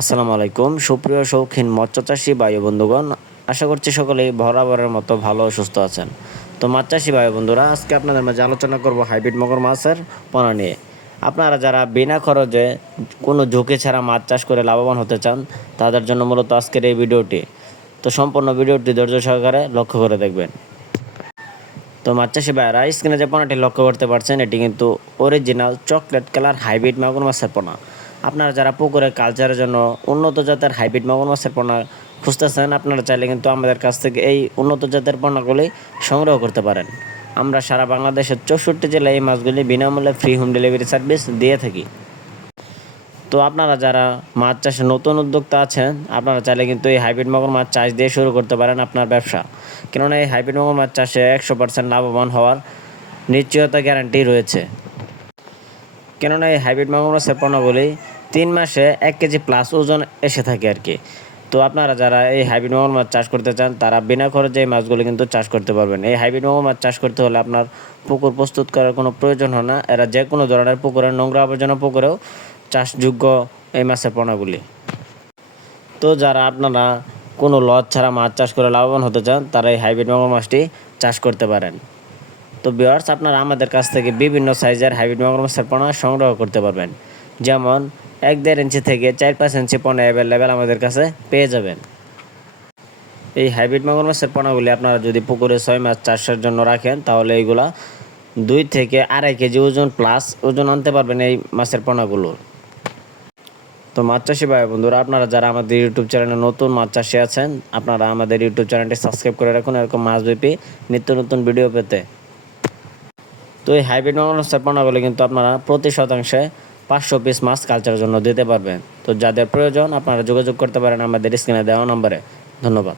আসসালামু আলাইকুম সুপ্রিয় শৌখিন মৎস্যচাষী ভাই বন্ধুগণ, আশা করছি সকলেই বরাবরের মতো ভালো ও সুস্থ আছেন। তো মাছ চাষি ভাই বন্ধুরা, আজকে আপনাদের মাঝে আলোচনা করব হাইব্রিড মগর মাছের পোনা নিয়ে। আপনারা যারা বিনা খরচে কোনো ঝুঁকি ছাড়া মাছ চাষ করে লাভবান হতে চান, তাদের জন্য মূলত আজকের এই ভিডিওটি। তো সম্পূর্ণ ভিডিওটি ধৈর্য সহকারে লক্ষ্য করে দেখবেন। তো মাছ চাষি ভাইরা, স্ক্রিনে যে পোনাটি লক্ষ্য করতে পারছেন, এটি কিন্তু অরিজিনাল চকলেট কালার হাইব্রিড মাগুর মাছের পোনা। আপনারা যারা পুকুরে কালচারের জন্য উন্নত জাতের হাইব্রিড মাগুর মাছের পোনা খুঁজতেছেন, আপনারা চাইলে কিন্তু আমাদের কাছ থেকে এই উন্নত জাতের পোনাগুলি সংগ্রহ করতে পারেন। আমরা সারা বাংলাদেশের 64 জেলায় এই মাছগুলি বিনামূল্যে ফ্রি হোম ডেলিভারি সার্ভিস দিয়ে থাকি। তো আপনারা যারা মাছ চাষে নতুন উদ্যোক্তা আছেন, আপনারা চাইলে কিন্তু এই হাইব্রিড মগর মাছ চাষ দিয়ে শুরু করতে পারেন আপনার ব্যবসা। কেননা এই হাইব্রিড মগর মাছ চাষে 100% লাভবান হওয়ার নিশ্চয়তা গ্যারান্টি রয়েছে। কেননা এই হাইব্রিড মগর মাছের পণ্যগুলি 3 মাসে 1 কেজি প্লাস ওজন এসে থাকে আর কি। তো আপনারা যারা এই হাইব্রিড মগর মাছ চাষ করতে চান, তারা বিনা খরচে এই মাছগুলি কিন্তু চাষ করতে পারবেন। এই হাইব্রিড মগর মাছ চাষ করতে হলে আপনার পুকুর প্রস্তুত করার কোনো প্রয়োজন হয় না। এরা যে কোনো ধরনের পুকুরের নোংরা আবর্জনা পুকুরেও চাষযোগ্য এই মাছের পোনাগুলি। তো যারা আপনারা কোনো লজ ছাড়া মাছ চাষ করে লাভবান হতে চান, তারা এই হাইব্রিড মগর মাছটি চাষ করতে পারেন। তো ভিউয়ার্স, আপনারা আমাদের কাছ থেকে বিভিন্ন সাইজের হাইব্রিড মগর মাছের পোনা সংগ্রহ করতে পারবেন। যেমন 1-1.5 ইঞ্চি থেকে 4-5 ইঞ্চি পোনা অ্যাভেলেবেল আমাদের কাছে পেয়ে যাবেন। এই হাইব্রিড মগর মাছের পোনাগুলি আপনারা যদি পুকুরে 6 মাছ চাষের জন্য রাখেন, তাহলে এইগুলা 2 থেকে 2.5 কেজি ওজন প্লাস ওজন আনতে পারবেন এই মাছের পোনাগুলোর। তো মাছ চাষি ভাই বন্ধুরা, আপনারা যারা আমাদের ইউটিউব চ্যানেলে নতুন মাছ চাষি আছেন, আপনারা আমাদের ইউটিউব চ্যানেলটি সাবস্ক্রাইব করে রাখুন এরকম মাছব্যাপী নিত্য নতুন ভিডিও পেতে। তো এই হাইব্রিড মগর মাছের পোনাগুলি কিন্তু আপনারা প্রতি শতাংশে 500 পিস মাছ কালচারের জন্য দিতে পারবেন। তো যাদের প্রয়োজন, আপনারা যোগাযোগ করতে পারেন আমাদের স্ক্রিনে দেওয়া নম্বরে। ধন্যবাদ।